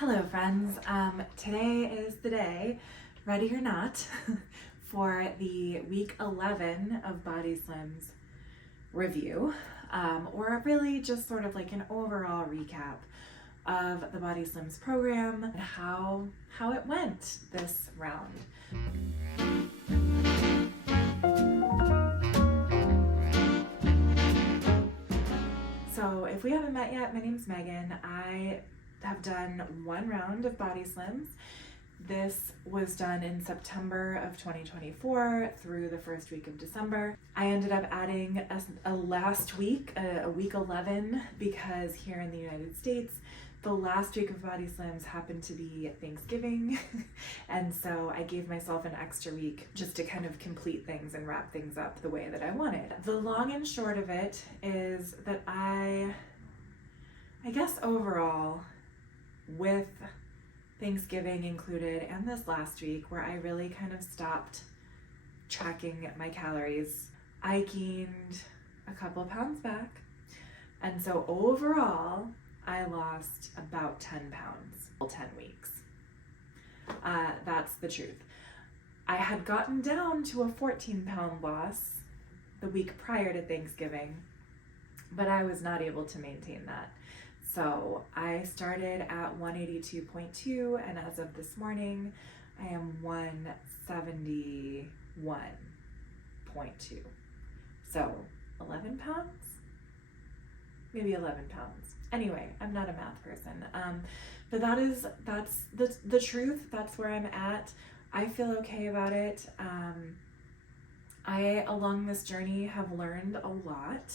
Hello friends, today is the day, ready or not, for the week 11 of BodySlims review, or really just sort of like an overall recap of the BodySlims program and how it went this round. So if we haven't met yet, my name's Megan. I have done one round of BodySlims. This was done in September of 2024 through the first week of December. I ended up adding a last week, a week 11, because here in the United States, the last week of BodySlims happened to be Thanksgiving. And so I gave myself an extra week just to kind of complete things and wrap things up the way that I wanted. The long and short of it is that I guess overall, with Thanksgiving included and this last week where I really kind of stopped tracking my calories, I gained a couple of pounds back. And so overall, I lost about 10 pounds, 10 weeks. That's the truth. I had gotten down to a 14-pound loss the week prior to Thanksgiving, but I was not able to maintain that. So I started at 182.2, and as of this morning, I am 171.2. So 11 pounds? Maybe 11 pounds. Anyway, I'm not a math person. But that's the truth. That's where I'm at. I feel okay about it. I, along this journey, have learned a lot.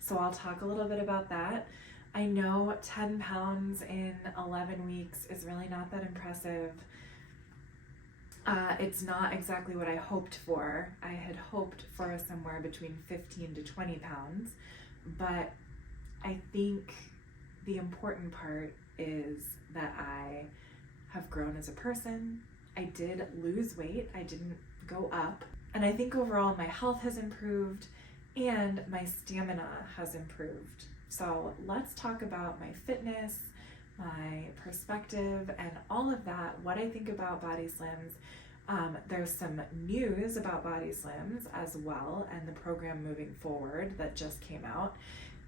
So I'll talk a little bit about that. I know 10 pounds in 11 weeks is really not that impressive. It's not exactly what I hoped for. I had hoped for somewhere between 15 to 20 pounds, but I think the important part is that I have grown as a person. I did lose weight. I didn't go up. And I think overall my health has improved and my stamina has improved. So let's talk about my fitness, my perspective, and all of that, what I think about BodySlims. There's some news about BodySlims as well and the program moving forward that just came out.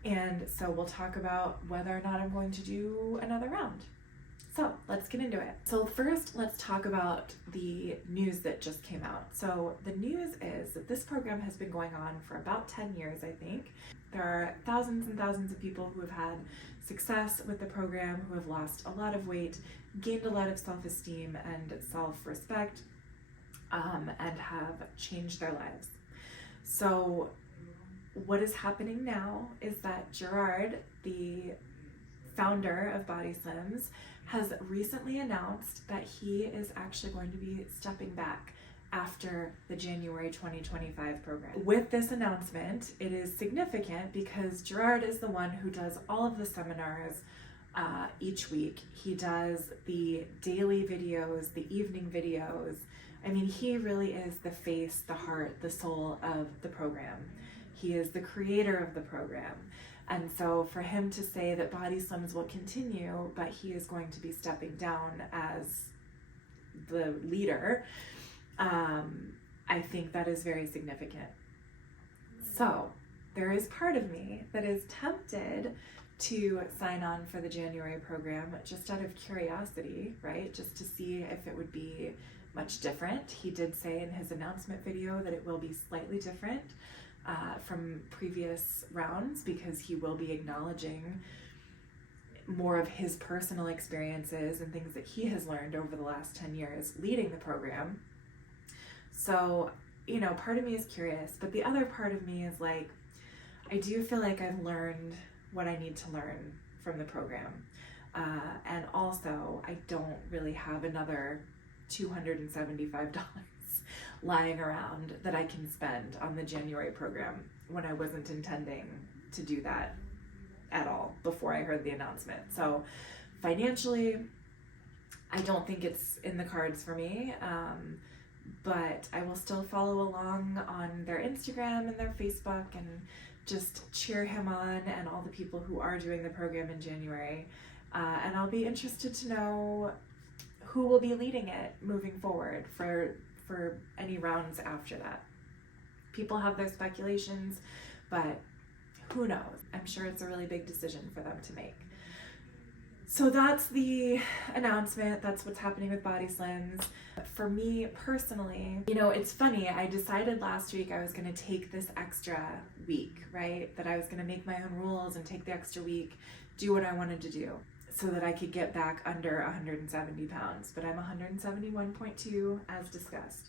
And so we'll talk about whether or not I'm going to do another round. So let's get into it. So first, let's talk about the news that just came out. So the news is that this program has been going on for about 10 years, I think. There are thousands and thousands of people who have had success with the program, who have lost a lot of weight, gained a lot of self-esteem and self-respect, and have changed their lives. So what is happening now is that Gerard, the founder of BodySlims, has recently announced that he is actually going to be stepping back after the January 2025 program. With this announcement, it is significant because Gerard is the one who does all of the seminars each week. He does the daily videos, the evening videos. I mean, he really is the face, the heart, the soul of the program. He is the creator of the program. And so for him to say that BodySlims will continue, but he is going to be stepping down as the leader, I think that is very significant. So there is part of me that is tempted to sign on for the January program just out of curiosity, right? Just to see if it would be much different. He did say in his announcement video that it will be slightly different from previous rounds because he will be acknowledging more of his personal experiences and things that he has learned over the last 10 years leading the program. So, you know, part of me is curious, but the other part of me is like, I do feel like I've learned what I need to learn from the program. And also, I don't really have another $275 lying around that I can spend on the January program when I wasn't intending to do that at all before I heard the announcement. So financially, I don't think it's in the cards for me, but I will still follow along on their Instagram and their Facebook and just cheer him on and all the people who are doing the program in January. And I'll be interested to know who will be leading it moving forward for any rounds after that. People have their speculations, but who knows? I'm sure it's a really big decision for them to make. So that's the announcement. That's what's happening with BodySlims. For me personally, it's funny. I decided last week I was going to take this extra week, right? That I was going to make my own rules and take the extra week, do what I wanted to do so that I could get back under 170 pounds. But I'm 171.2 as discussed.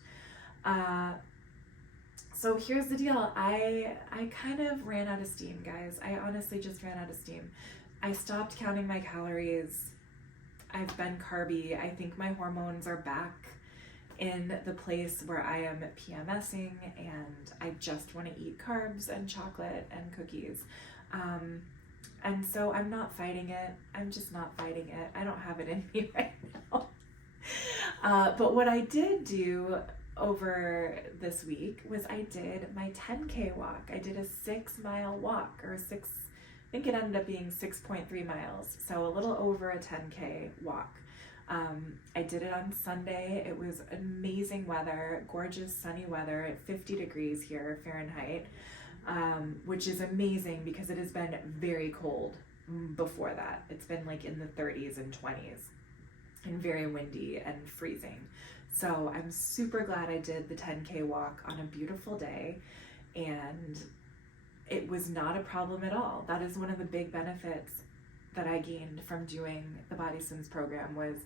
So here's the deal. I kind of ran out of steam, guys. I honestly just ran out of steam. I stopped counting my calories. I've been carby. I think my hormones are back in the place where I am PMSing, and I just want to eat carbs and chocolate and cookies. And so I'm not fighting it. I'm just not fighting it. I don't have it in me right now. But what I did do over this week was I did my 10K walk. I did a 6-mile walk, or I think it ended up being 6.3 miles, so a little over a 10K walk. I did it on Sunday. It was amazing weather, gorgeous sunny weather at 50 degrees here Fahrenheit, which is amazing because it has been very cold before that. It's been like in the 30s and 20s and very windy and freezing. So I'm super glad I did the 10K walk on a beautiful day, and it was not a problem at all. That is one of the big benefits that I gained from doing the BodySlims program, was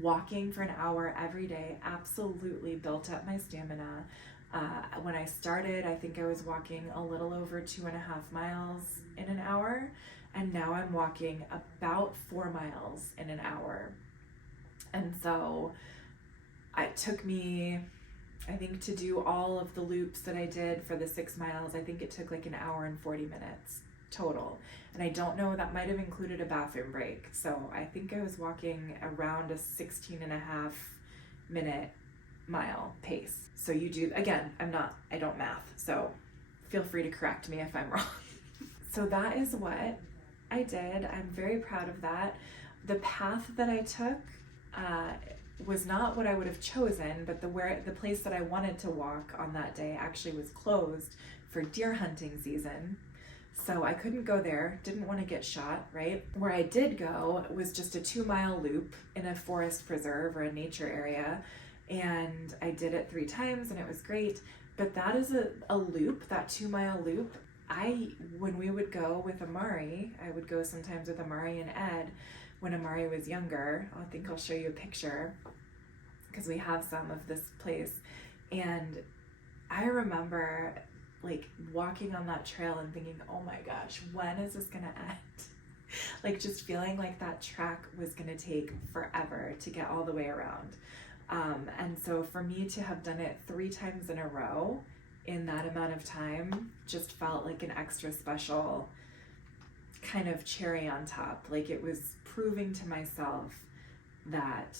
walking for an hour every day. Absolutely built up my stamina. When I started, I think I was walking a little over 2.5 miles in an hour, and now I'm walking about 4 miles in an hour. And so it took me, I think, to do all of the loops that I did for the 6 miles, I think it took like 1 hour and 40 minutes total. And I don't know, that might have included a bathroom break. So I think I was walking around a 16.5 minute mile pace. So you do, again, I don't math, so feel free to correct me if I'm wrong. So that is what I did. I'm very proud of that. The path that I took, was not what I would have chosen, but the place that I wanted to walk on that day actually was closed for deer hunting season. So I couldn't go there, didn't want to get shot, right? Where I did go was just a 2-mile loop in a forest preserve or a nature area. And I did it 3 times and it was great. But that is a loop, that 2-mile loop. When we would go with Amari, I would go sometimes with Amari and Ed, when Amari was younger. I think I'll show you a picture because we have some of this place. And I remember like walking on that trail and thinking, oh my gosh, when is this gonna end? Like just feeling like that track was gonna take forever to get all the way around. And so for me to have done it 3 times in a row in that amount of time just felt like an extra special kind of cherry on top. Like it was proving to myself that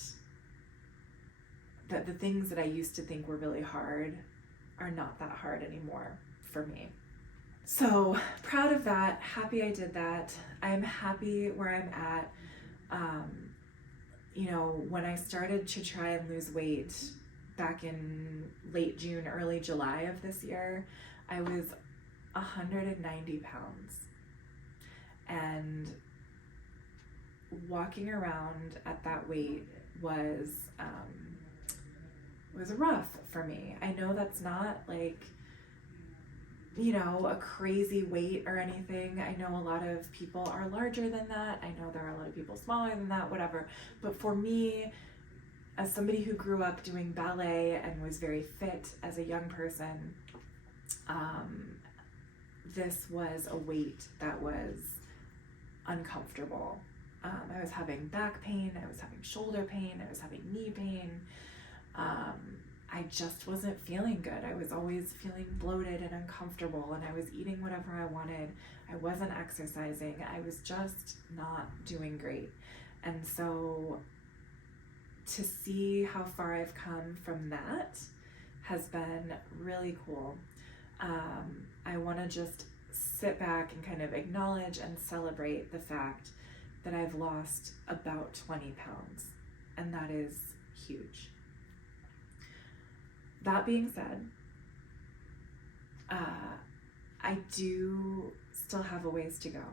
the things that I used to think were really hard are not that hard anymore for me. So proud of that, happy I did that. I'm happy where I'm at. When I started to try and lose weight back in late June, early July of this year, I was 190 pounds. And walking around at that weight was rough for me. I know that's not like, a crazy weight or anything. I know a lot of people are larger than that. I know there are a lot of people smaller than that, whatever. But for me, as somebody who grew up doing ballet and was very fit as a young person, this was a weight that was uncomfortable. I was having back pain, I was having shoulder pain, I was having knee pain. I just wasn't feeling good. I was always feeling bloated and uncomfortable, and I was eating whatever I wanted. I wasn't exercising. I was just not doing great. And so to see how far I've come from that has been really cool. I want to just sit back and kind of acknowledge and celebrate the fact that I've lost about 20 pounds, and that is huge. That being said, I do still have a ways to go.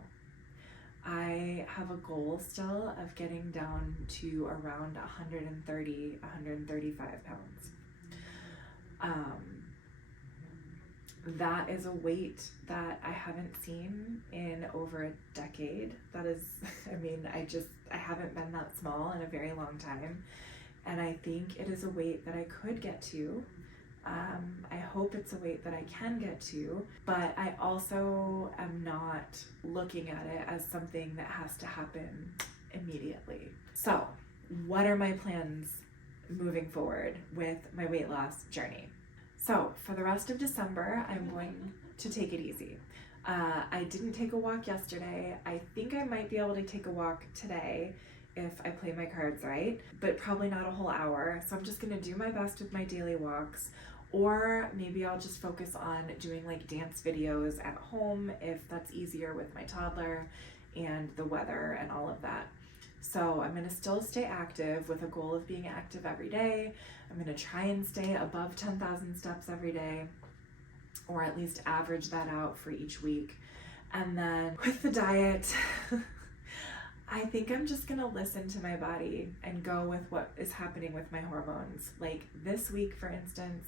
I have a goal still of getting down to around 130, 135 pounds. That is a weight that I haven't seen in over a decade. That is, I haven't been that small in a very long time. And I think it is a weight that I could get to. I hope it's a weight that I can get to, but I also am not looking at it as something that has to happen immediately. So, what are my plans moving forward with my weight loss journey? So, for the rest of December, I'm going to take it easy. I didn't take a walk yesterday. I think I might be able to take a walk today if I play my cards right, but probably not a whole hour. So I'm just gonna do my best with my daily walks, or maybe I'll just focus on doing like dance videos at home if that's easier with my toddler and the weather and all of that. So I'm gonna still stay active with a goal of being active every day. I'm gonna try and stay above 10,000 steps every day, or at least average that out for each week. And then with the diet, I think I'm just gonna listen to my body and go with what is happening with my hormones. Like this week, for instance,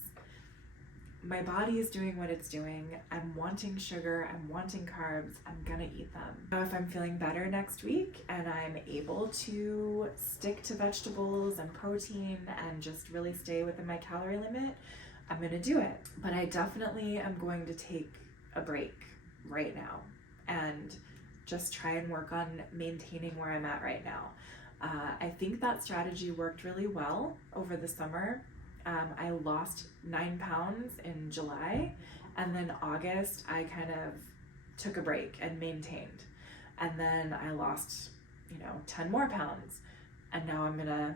my body is doing what it's doing. I'm wanting sugar, I'm wanting carbs, I'm gonna eat them. Now, if I'm feeling better next week and I'm able to stick to vegetables and protein and just really stay within my calorie limit, I'm gonna do it. But I definitely am going to take a break right now and just try and work on maintaining where I'm at right now. I think that strategy worked really well over the summer. I lost 9 pounds in July, and then August I kind of took a break and maintained. And then I lost, 10 more pounds, and now I'm gonna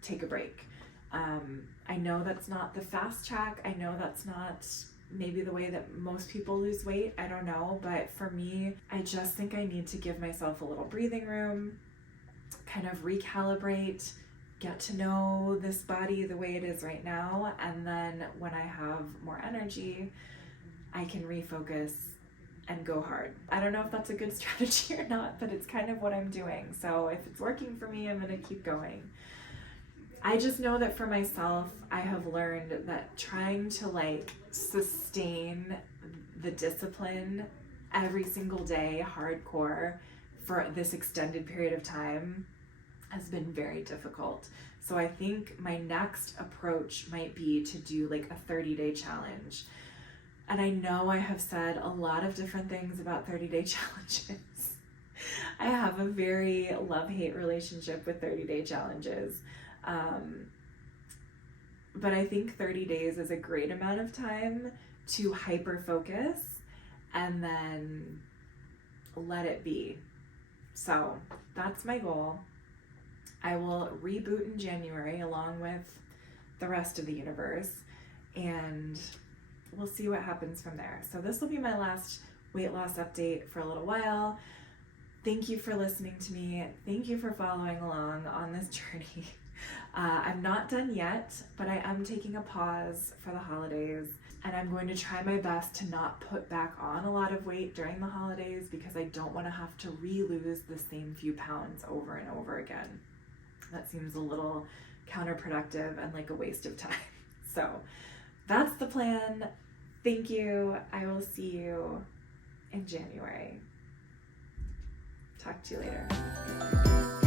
take a break. I know that's not the fast track. I know that's not maybe the way that most people lose weight. I don't know, but for me, I just think I need to give myself a little breathing room, kind of recalibrate, get to know this body the way it is right now, and then when I have more energy, I can refocus and go hard. I don't know if that's a good strategy or not, but it's kind of what I'm doing. So if it's working for me, I'm gonna keep going. I just know that for myself, I have learned that trying to sustain the discipline every single day, hardcore, for this extended period of time has been very difficult. So I think my next approach might be to do a 30-day challenge. And I know I have said a lot of different things about 30-day challenges. I have a very love-hate relationship with 30-day challenges. But I think 30 days is a great amount of time to hyper-focus and then let it be. So that's my goal. I will reboot in January along with the rest of the universe, and we'll see what happens from there. So this will be my last weight loss update for a little while. Thank you for listening to me. Thank you for following along on this journey. I'm not done yet, but I am taking a pause for the holidays, and I'm going to try my best to not put back on a lot of weight during the holidays because I don't want to have to re-lose the same few pounds over and over again. That seems a little counterproductive and like a waste of time. So that's the plan. Thank you. I will see you in January. Talk to you later.